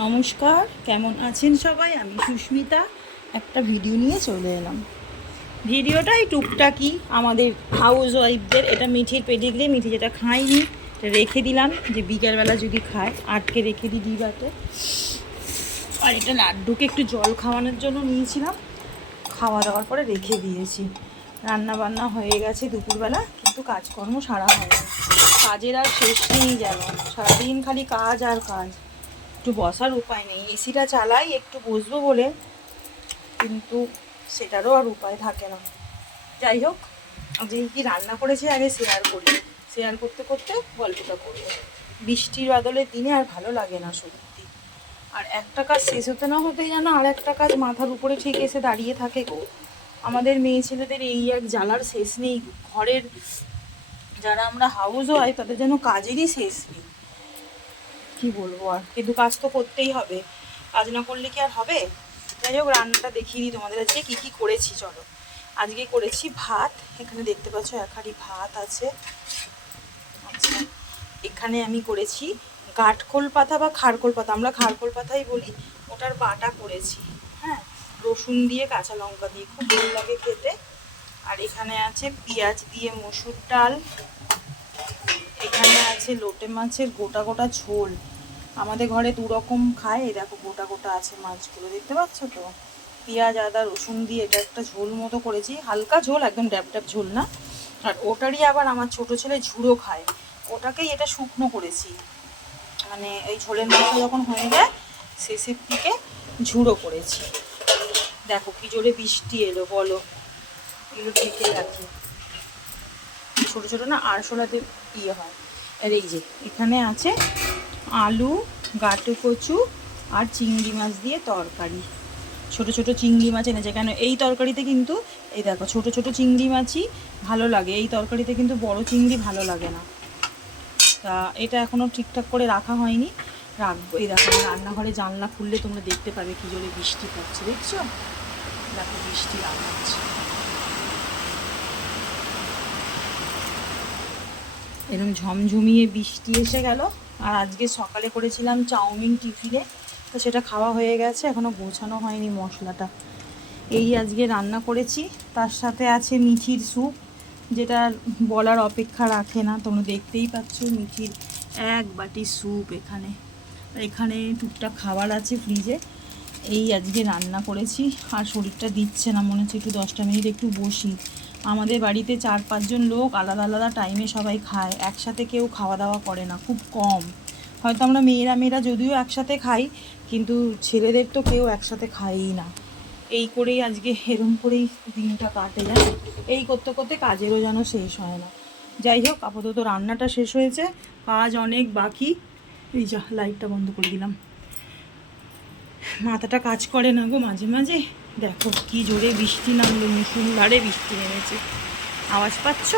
নমস্কার, কেমন আছেন সবাই? আমি সুস্মিতা একটা ভিডিও নিয়ে চলে এলাম। ভিডিওটাই টুকটাকি আমাদের হাউস ওয়াইফদের। এটা মিঠির পেডিগ্রি, মিঠি যেটা খাইনি রেখে দিলাম যে বিকেলবেলা যদি খায়, আটকে রেখে দিই ডিবাতে। আর এটা লাড্ডুকে একটু জল খাওয়ানোর জন্য নিয়েছিলাম, খাওয়া দাওয়ার পরে রেখে দিয়েছি। রান্না বান্না হয়ে গেছে দুপুরবেলা, কিন্তু কাজকর্ম সারা হয়নি। কাজের আর শেষ নেই যেন, সারাদিন খালি কাজ আর কাজ। একটু বসার উপায় নেই, এসিটা চালাই একটু বসবো বলে, কিন্তু সেটারও আর উপায় থাকে না। যাই হোক, যে কি রান্না করেছি আগে শেয়ার করি, শেয়ার করতে করতে গল্পটা করবো। বৃষ্টির বাদলের দিনে আর ভালো লাগে না সত্যি। আর একটা কাজ শেষ হতে না হতেই যেন আর একটা কাজ মাথার উপরে ঠিক এসে দাঁড়িয়ে থাকে গো। আমাদের মেয়ে ছেলেদের এই এক জ্বালার শেষ নেই। ঘরের যারা আমরা হাউস ওয়াইফ তাদের যেন কাজেরই শেষ নেই। কি বলবো আর, কিন্তু কাজ তো করতেই হবে, কাজ না করলে কি আর হবে? যাই হোক, রান্নাটা দেখিয়ে দিই তোমাদের আজকে কী কী করেছি। চলো, আজকে করেছি ভাত। এখানে দেখতে পাচ্ছ এক হাঁড়ি ভাত আছে। আচ্ছা, এখানে আমি করেছি কাঠখোল পাতা বা খারকোল পাতা, আমরা খারকোল পাতাই বলি, ওটার বাটা করেছি। হ্যাঁ, রসুন দিয়ে কাঁচা লঙ্কা দিয়ে খুব ভালো লাগে খেতে। আর এখানে আছে পেঁয়াজ দিয়ে মসুর ডাল। এখানে আছে লোটে মাছের গোটা গোটা ঝোল। আমাদের ঘরে দু রকম খায়, এই দেখো গোটা গোটা আছে মাছগুলো, দেখতে পাচ্ছ তো? পেঁয়াজ আদা রসুন দিয়ে এটা একটা ঝোল মতো করেছি, হালকা ঝোল, একদম ড্যাব ড্যাব ঝোল না। আর ওটারই আবার আমার ছোট ছেলে ঝুড়ো খায়, ওটাকেই এটা শুকনো করেছি। মানে এই ঝোলের মাছটা যখন হয়ে যায় শেষের দিকে ঝুড়ো করেছি। দেখো কি জোরে বৃষ্টি এলো, বলো। এগুলো ঢেকে রাখি, ছোটো ছোটো না আরশোলাতে ইয়ে হয়। আর এই যে এখানে আছে আলু, গাঁটে কচু আর চিংড়ি মাছ দিয়ে তরকারি। ছোট ছোট চিংড়ি মাছ এনেছে, কেন এই তরকারিতে কিন্তু এই দেখো ছোট ছোট চিংড়ি মাছই ভালো লাগে, এই তরকারিতে কিন্তু বড় চিংড়ি ভালো লাগে না। তা এটা এখনও ঠিকঠাক করে রাখা হয়নি, রাখবো। এই দেখো রান্নাঘরে জানলা খুললে তোমরা দেখতে পাবে কী জোরে বৃষ্টি পড়ছে, দেখছো? দেখো বৃষ্টি আওয়াজ, এরকম ঝমঝমিয়ে বৃষ্টি এসে গেল। আর আজকে সকালে করেছিলাম চাউমিন টিফিনে, তো সেটা খাওয়া হয়ে গেছে, এখনও গোছানো হয়নি মশলাটা। এই আজকে রান্না করেছি। তার সাথে আছে মিঠির স্যুপ, যেটা বলার অপেক্ষা রাখে না, তোমরা দেখতেই পাচ্ছ মিঠির এক বাটি স্যুপ। এখানে এখানে টুকটাক খাবার আছে ফ্রিজে। এই আজকে রান্না করেছি। আর শরীরটা দিচ্ছে না, মনে হচ্ছে একটু 10টা মিনিট একটু বসি। আমাদের বাড়িতে 4-5 জন লোক, আলাদা আলাদা টাইমে সবাই খায়, একসাথে কেউ খাওয়া দাওয়া করে না, খুব কম। হয়তো আমরা মেয়েরা যদিও একসাথে খাই, কিন্তু ছেলেদের তো কেউ একসাথে খায়ই না। এই করেই আজকে এরম করেই দিনটা কাটে যায়। এই করতে করতে কাজেরও যেন শেষ হয় না। যাই হোক, আপাতত রান্নাটা শেষ হয়েছে, কাজ অনেক বাকি। এই যা লাইটটা বন্ধ করে দিলাম, মাথাটা কাজ করে না গো মাঝে মাঝে। দেখো কি জোরে বৃষ্টি নামলো, মুষলধারে বৃষ্টি নেমেছে, আওয়াজ পাচ্ছ?